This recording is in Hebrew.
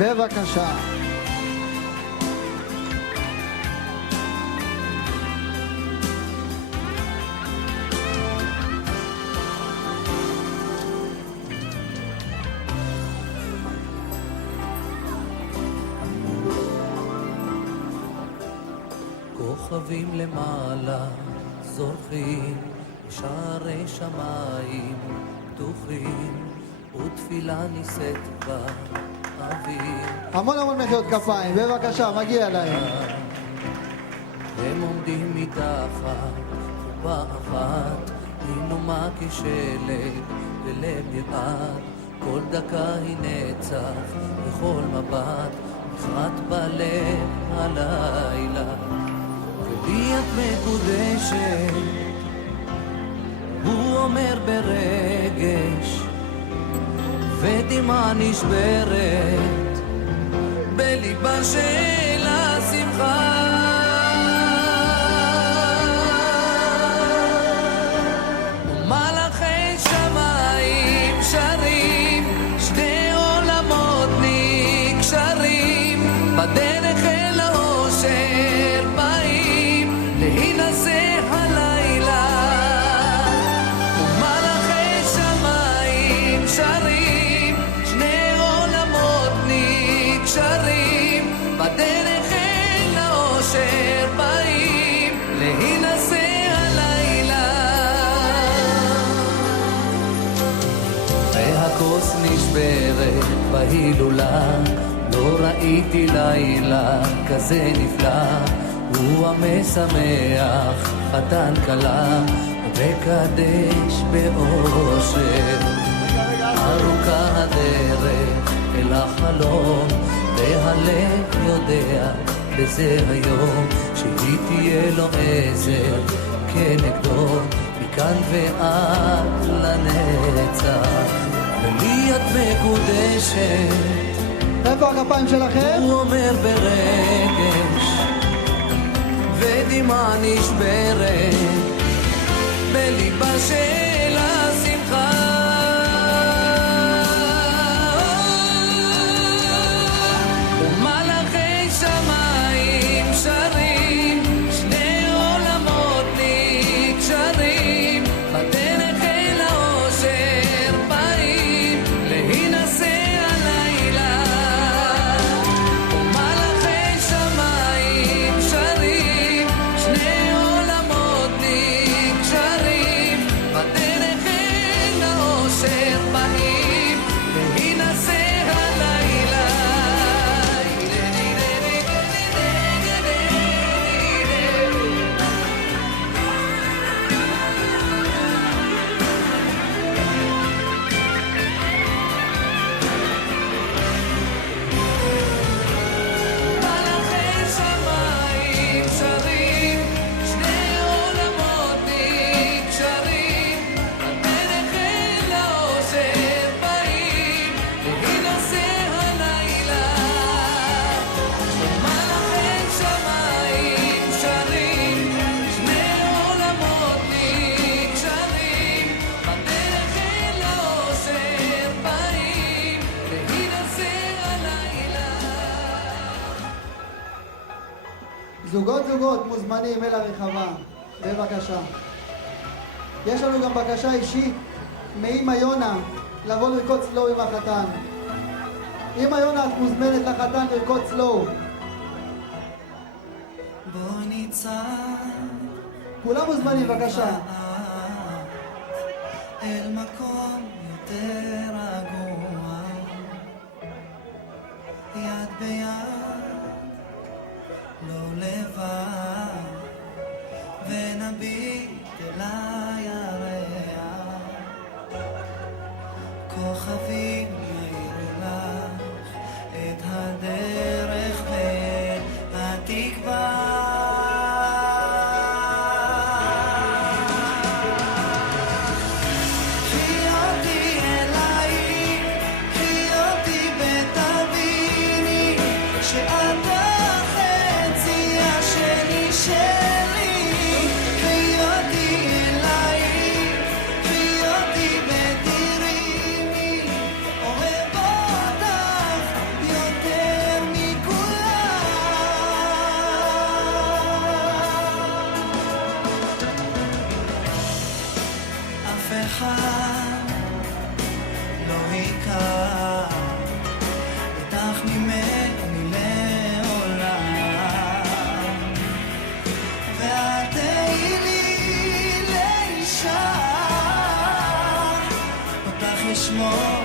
בבקשה. כוכבים למעלה זורחים, שערי שמיים פתוחים, ותפילה נישאת באוויר. המון המון מחיאות כפיים, בבקשה, מגיע להם. הם עומדים מתחת חופה אחת, נינומה כשלג ולב נרעד, כל דקה היא נצח וכל מבט נחרט בלב הלילה. ובי את מקודשת, הוא אומר ברגש, ודמעה נשברת בליבה של השמחה. ומלאכי שמיים שרים, שני עולמות נקשרים, בדרך אל האושר באים להינשא הלילה. ומלאכי שמיים שרים, שני עולמות נקשרים, בדרך אל האושר באים להינשא הלילה. והכוס נשברת בהילולה, לא ראיתי לילה כזה נפלא, הוא המשמח חתן כלה וקדש באושר. ארוכה הדרך אל החלום, והלב יודע בזה היום שהיא תהיה לו עזר כנגדו מכאן ועד לנצח. ולי את מקודשת, איפה הכפיים שלכם? הוא אומר ברגש, ודמעה נשברת בליבה של השמחה. ומלאכי שמיים שרים, שני עולמות נקשרים, בדרך אל האושר באים להינשא הלילה. ומלאכי שמיים שרים, שני עולמות נקשרים, בדרך אל האושר באים להינשא הלילה. מלאכי שמיים שרים, שני עולמות נקשרים, בדרך אל האושר באים להינשא הלילה. מלאכי שמיים שרים, שני עולמות נקשרים, בדרך אל האושר באים להינשא הלילה. זוגות מוזמנים אל הרחבה, בבקשה. יש לנו גם בקשה אישית מאמא יונה לבוא לרקוד סלו עם החתן. אמא יונה, את מוזמנת לחתן לרקוד סלו. בואי נצעד כולם מוזמנים, בבקשה. אל מקום יותר רגוע, יד ביד, לא לבד, ונביט אל הירח, כוכבים יאירו לך את הדרך ואל התקווה. קחי אותי אל העיר אחד לא היכה בטח ממני לעולם ואת תהי לי לאישה אותך אשמור